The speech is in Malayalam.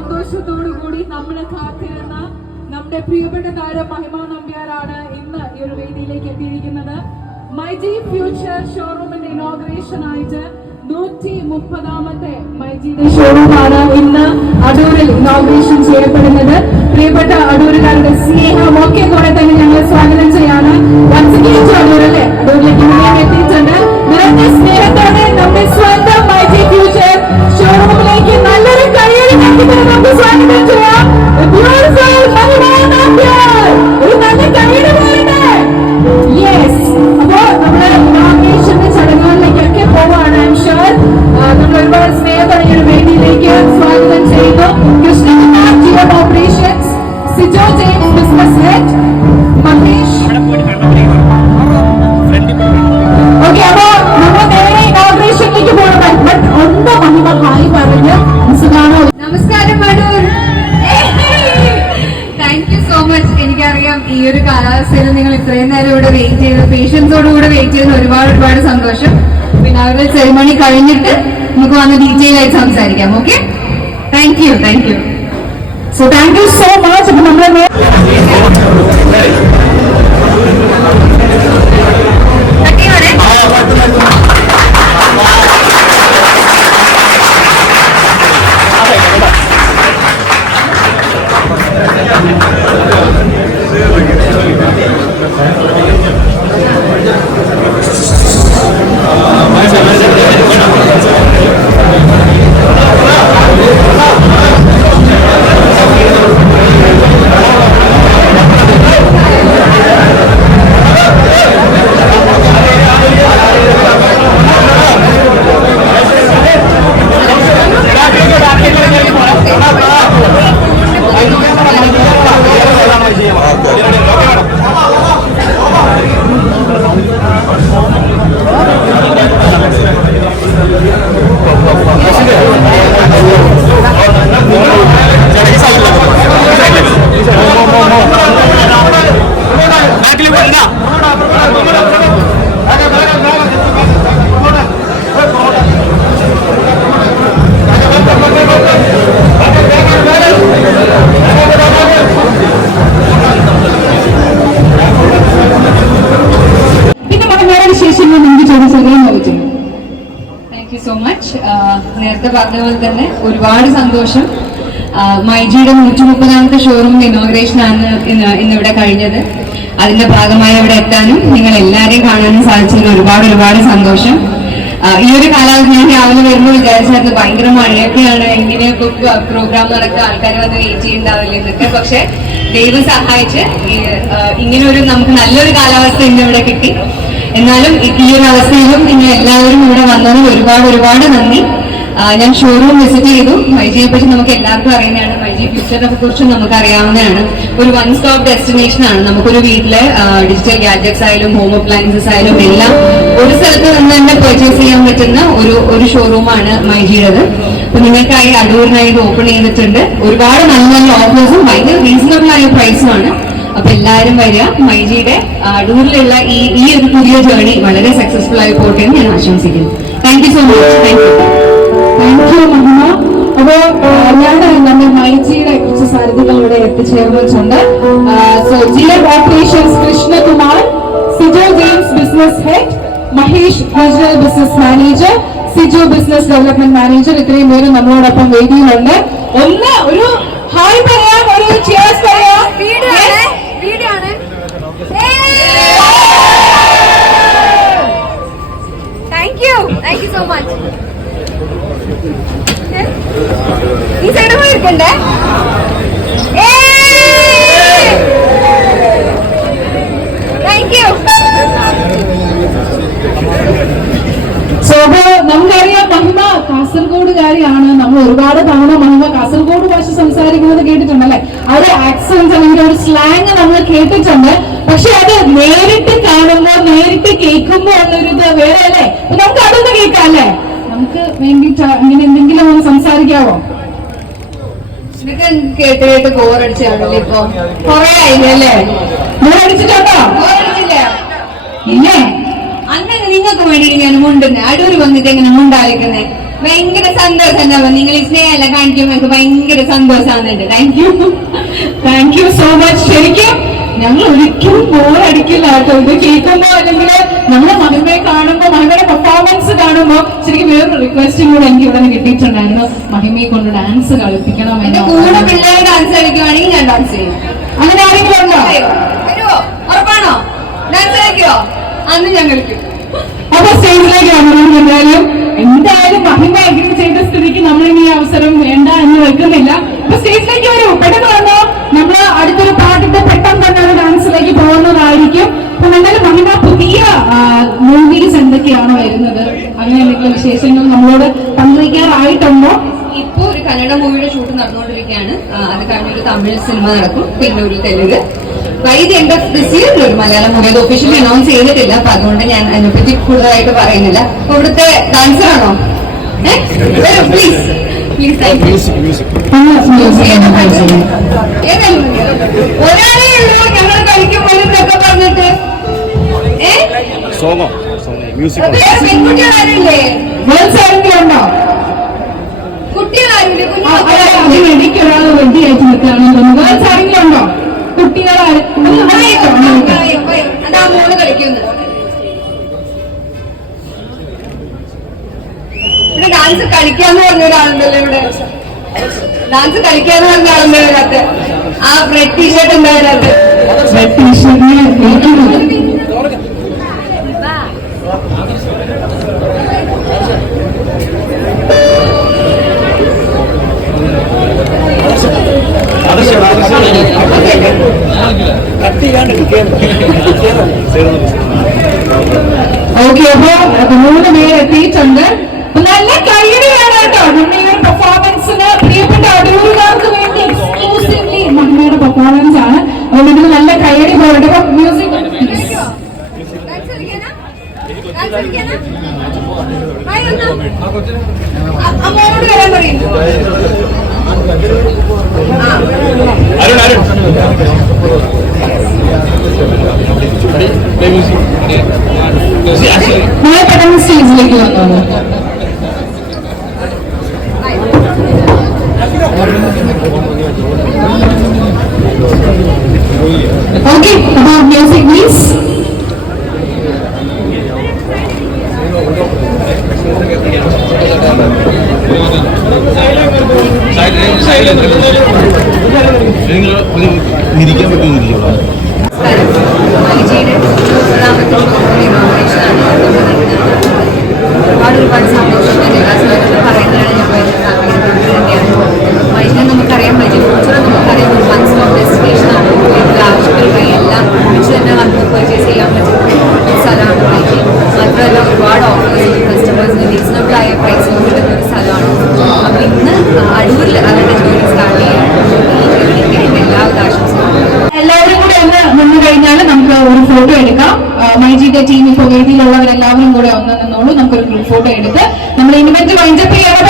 സന്തോഷത്തോടു കൂടി നമ്മളെ കാത്തിരുന്ന നമ്മുടെ പ്രിയപ്പെട്ട താരം മഹിമ നമ്പ്യാരാണ് ഇന്ന് ഈ ഒരു വേദിയിലേക്ക് എത്തിയിരിക്കുന്നത്. മൈജി ഫ്യൂച്ചർ ഷോറൂമിന്റെ ഇനോഗ്രേഷൻ ആയിട്ട് നൂറ്റി മുപ്പതാമത്തെ മൈജിയുടെ ഷോറൂമാണ് ഇന്ന് അടൂരിൽ ഇനോഗ്രേഷൻ ചെയ്യപ്പെടുന്നത്. പ്രിയപ്പെട്ട അടൂരുകാരുടെ സ്നേഹം ഒക്കെ കൂടെ തന്നെ ഞങ്ങൾ സ്വാഗതം ചെയ്യാണ്. സെറിമണി കഴിഞ്ഞിട്ട് നമുക്ക് വന്ന് ഡീറ്റെയിൽ ആയിട്ട് സംസാരിക്കാം okay thank you thank you so thank you so much അപ്പൊ നമ്മൾ പിന്നെ നേരത്തെ പറഞ്ഞ പോലെ തന്നെ ഒരുപാട് സന്തോഷം. മൈജിയുടെ നൂറ്റി മുപ്പതാമത്തെ ഷോറൂമിന്റെ ഇനോഗ്രേഷൻ ആണ് ഇന്ന് ഇന്നിവിടെ കഴിഞ്ഞത്. അതിന്റെ ഭാഗമായി അവിടെ എത്താനും നിങ്ങൾ എല്ലാവരെയും കാണാനും സാധിച്ചതിന് ഒരുപാട് ഒരുപാട് സന്തോഷം. ഈ ഒരു കാലാവസ്ഥ ഞാൻ രാവിലെ വരുമ്പോൾ വിചാരിച്ചത് ഭയങ്കര മഴയൊക്കെയാണ്. എങ്ങനെയൊക്കെ പ്രോഗ്രാം നടക്കുക? ആൾക്കാർ വന്ന് വെയിറ്റ് ചെയ്യുന്നുണ്ടാവില്ല എന്നൊക്കെ. പക്ഷെ ദൈവം സഹായിച്ച് ഇങ്ങനെ ഒരു നമുക്ക് നല്ലൊരു കാലാവസ്ഥ ഇന്ന് ഇവിടെ കിട്ടി. എന്നാലും ഈ ഒരു അവസ്ഥയിലും നിങ്ങൾ എല്ലാവരും ഇവിടെ വന്നതിന് ഒരുപാട് ഒരുപാട് നന്ദി. ഞാൻ ഷോറൂം വിസിറ്റ് ചെയ്തു. മൈജിയെ പറ്റി നമുക്ക് എല്ലാവർക്കും അറിയുന്നതാണ്. മൈജി ഫ്യൂച്ചറിനെ കുറിച്ചും നമുക്ക് അറിയാവുന്നതാണ്. ഒരു വൺ സ്റ്റോപ്പ് ഡെസ്റ്റിനേഷൻ ആണ്. നമുക്കൊരു വീട്ടിലെ ഡിജിറ്റൽ ഗാഡ്ജറ്റ്സ് ആയാലും ഹോം അപ്ലയൻസസ് ആയാലും എല്ലാം ഒരു സ്ഥലത്ത് നിന്ന് തന്നെ പർച്ചേസ് ചെയ്യാൻ പറ്റുന്ന ഒരു ഒരു ഷോറൂമാണ് മൈജിയുടേത്. അപ്പൊ നിങ്ങൾക്കായി അടൂരിനായി ഇത് ഓപ്പൺ ചെയ്തിട്ടുണ്ട്. ഒരുപാട് നല്ല നല്ല ഓഫേഴ്സും ഭയങ്കര റീസണബിൾ ആയ പ്രൈസുമാണ് അപ്പൊ എല്ലാവരും വരിക. മൈജിയുടെ അടൂരിലുള്ള ഈ ഈ ഒരു പുതിയ ജേർണി വളരെ സക്സസ്ഫുൾ ആയി പോട്ടെ എന്ന് ഞാൻ ആശംസിക്കുന്നു. Thank you so much thank you thank you Mahima അപ്പോ ഞാൻ നമ്മുടെ മൈജിയുടെ കുറച്ച് സാരഥികൾ ഇവിടെ എത്തിച്ചേർന്നിട്ടുണ്ട്. So G M operations Krishnakumar Sijo James business head Mahesh regional business manager Sijo business development manager ഇത്രയും പേര് നമ്മളോടൊപ്പം വേദിയിലുണ്ട് ഒന്ന് ഒരു ഹായ് പറയാം ഒരു ചേർസ് പറയാം. കാസർഗോഡുകാരിയാണ് നമ്മൾ ഒരുപാട് തവണ മഹിമ കാസർഗോഡ് ഭാഷ സംസാരിക്കുന്നത് കേട്ടിട്ടുണ്ടല്ലേ? ആ ഒരു ആക്സെന്റ് അല്ലെങ്കിൽ ഒരു സ്ലാങ് നമ്മൾ കേട്ടിട്ടുണ്ട്. പക്ഷെ അത് നേരിട്ട് കാണുമ്പോൾ നേരിട്ട് കേൾക്കുമ്പോ ഉള്ളൊരു ഇത് വേറെ അല്ലേ നമുക്ക് അതൊന്ന് കേൾക്കാം അല്ലേ? നമുക്ക് വേണ്ടിട്ട് അങ്ങനെ എന്തെങ്കിലും ഒന്ന് സംസാരിക്കാവോ? ഇതൊക്കെ കേട്ട് കേട്ട് ഇപ്പൊ. കൊറേ ആയില്ലേ അല്ലേ? ബോറടിച്ചില്ല പിന്നെ? അങ്ങനെ നിങ്ങൾക്ക് വേണ്ടിയിട്ട് ഞാൻ മുണ്ടുന്നേ അടൂര് വന്നിട്ട് എങ്ങനെ മുണ്ടാലിക്കുന്നേ ഭയങ്കര സന്തോഷം ഉണ്ടാവും. നിങ്ങൾ ഈ സ്നേഹമെല്ലാം കാണിക്കുമ്പോൾ എനിക്ക് ഭയങ്കര സന്തോഷമാകുന്നുണ്ട് thank you thank you so much ശരിക്കും ഞങ്ങൾ ഒരിക്കലും ബോറടിക്കില്ല കേട്ടോ. ഇത് കേൾക്കുമ്പോ അല്ലെങ്കിൽ നമ്മുടെ മഹിമയെ കാണുമ്പോ മഹിമയുടെ പെർഫോമൻസ് കാണുമ്പോ ശരിക്കും വേറൊരു റിക്വസ്റ്റും കൂടെ എനിക്ക് ഇവിടെ കിട്ടിയിട്ടുണ്ടായിരുന്നു. മഹിമയെ കൊണ്ട് ഡാൻസ് കളിപ്പിക്കണം എന്റെ കൂടെ പിള്ളേർ ഡാൻസ് കളിക്കുവാണെങ്കിൽ ഞാൻ ഡാൻസ് ചെയ്യും. അങ്ങനെ ആരെങ്കിലും ഉണ്ടോ? ഉറപ്പാണോ? ഡാൻസ് കളിക്കോ അന്ന് ഞാൻ കളിക്കും. അപ്പൊ സ്റ്റേജിലേക്ക് വന്നു എന്തായാലും. എന്തായാലും മഹിമ അഗ്രി ചെയ്ത സ്ഥിതിക്ക് നമ്മൾ ഇനി അവസരം വേണ്ട എന്ന് വെക്കുന്നില്ല. അപ്പൊ സ്റ്റേജിലേക്ക് വരൂ. പെട്ടെന്ന് വന്നോ? നമ്മൾ അടുത്തൊരു പാട്ടിന്റെ പെട്ടെന്ന് തന്നെ ഒരു ഡാൻസിലേക്ക് പോകുന്നതായിരിക്കും. അപ്പൊ എന്തായാലും മഹിമ പുതിയ മൂവീസ് എന്തൊക്കെയാണ് വരുന്നത്? അങ്ങനെ എന്തെങ്കിലും വിശേഷങ്ങൾ നമ്മളോട് പങ്കുവയ്ക്കാറായിട്ടുണ്ടോ? ഇപ്പോ ഒരു കന്നഡ മൂവിയുടെ ഷൂട്ട് നടന്നുകൊണ്ടിരിക്കുകയാണ്. അത് കഴിഞ്ഞ ഒരു തമിഴ് സിനിമ നടക്കും. പിന്നെ ഒരു Telugu. By the end of this year ഒരു മലയാളം മൂവി അത് ഒഫീഷ്യലി അനൗൺസ് ചെയ്തിട്ടില്ല. അപ്പൊ അതുകൊണ്ട് ഞാൻ അതിനെപ്പറ്റി കൂടുതലായിട്ട് പറയുന്നില്ല. അപ്പൊ ഇവിടുത്തെ ഡാൻസർ ആണോ? പ്ലീസ് ഒരാളേ ഉള്ളൂ ഞങ്ങൾ കളിക്കുമ്പോൾ ഇതൊക്കെ പറഞ്ഞിട്ട്. പെൺകുട്ടികളാരില്ലേ ഉണ്ടോ കുട്ടികളാരില്ലേ കുഞ്ഞു ആയിട്ട് നിൽക്കുകയാണെന്ന് തോന്നുന്നു. പറയോ. അതാ മോൾ കളിക്കുന്നു ഇവിടെ ഡാൻസ് കളിക്കാന്ന് പറഞ്ഞ ഒരാളുണ്ടല്ലോ ഇവിടെ. ഡാൻസ് കളിക്കാന്ന് പറഞ്ഞ ആളുണ്ട് ഇതിനകത്ത്. ആ റെഡ് ടീഷർട്ട് ഉണ്ടായിരുന്നത് ഓക്കെ അപ്പൊ മൂന്ന് പേര് എത്തിയിട്ടുണ്ട്. അപ്പൊ നല്ല കയ്യടി വേണം കേട്ടോ. നമ്മുടെ ഈ ഒരു പെർഫോമൻസിന് പ്രിയപ്പെട്ട അടൂരുകാർക്ക് വേണ്ടി എക്സ്ക്ലൂസീവ്ലി മഹിമയുടെ പെർഫോമൻസ് ആണ് അതുകൊണ്ട് ഇതിന് നല്ല കയ്യടി പോകട്ടെ അപ്പൊ മ്യൂസിക് അമ്മോട് വരാൻ പറയും അരുൺ അരുൺ നിങ്ങൾ പെട്ടെന്ന് സ്റ്റേജിലേക്ക് വന്നോളൂ ഓക്കെ അപ്പൊ മ്യൂസിക് പ്ലീസ് ഇരിക്കാൻ പറ്റുന്നില്ല മൈജിയുടെ മൂന്നാമത്തെ ഇനോഗ്രേഷനാണ് ഒരുപാട് ഒരുപാട് സന്തോഷം നിരാശമായിട്ട് പറയുന്നതാണ് ഞാൻ തന്നെയാണ് മൈജിനെ നമുക്കറിയാം മൈജി ഫ്യൂച്ചർ നമുക്കറിയാം ഒരു വൺ സ്റ്റോപ്പ് ഡെസ്റ്റിനേഷൻ ആണ് വീട്ടിലെ എല്ലാം ഒരുമിച്ച് തന്നെ വന്ന് പർച്ചേസ് ചെയ്യാൻ പറ്റുന്ന സ്ഥലമാണ് മൈജി മാത്രമല്ല ഒരുപാട് ഓഫേഴ്സ് കസ്റ്റമേഴ്സിന് റീസണബിൾ ആയ പ്രൈസിൽ കിട്ടുന്ന ഒരു സ്ഥലമാണ് അപ്പോൾ ഇന്ന് അടൂരിൽ അവരുടെ ജോലി സ്റ്റാർട്ട് ചെയ്യാണ് ഈ ജോലിക്ക് എന്റെ എല്ലാവിധ ആശംസകളും എല്ലാവരും കൂടെ ഒന്ന് നിന്ന് കഴിഞ്ഞാൽ നമുക്ക് ഒരു ഫോട്ടോ എടുക്കാം ആ, മൈജിയുടെ ടീം ഇപ്പോൾ വേദിയിലുള്ളവരെല്ലാവരും കൂടെ ഒന്ന് നിന്നോളൂ നമുക്കൊരു ഗ്രൂപ്പ് ഫോട്ടോ എടുത്ത് നമ്മൾ ഇൻവെന്റ് വൈൻഡപ്പ് ചെയ്യണം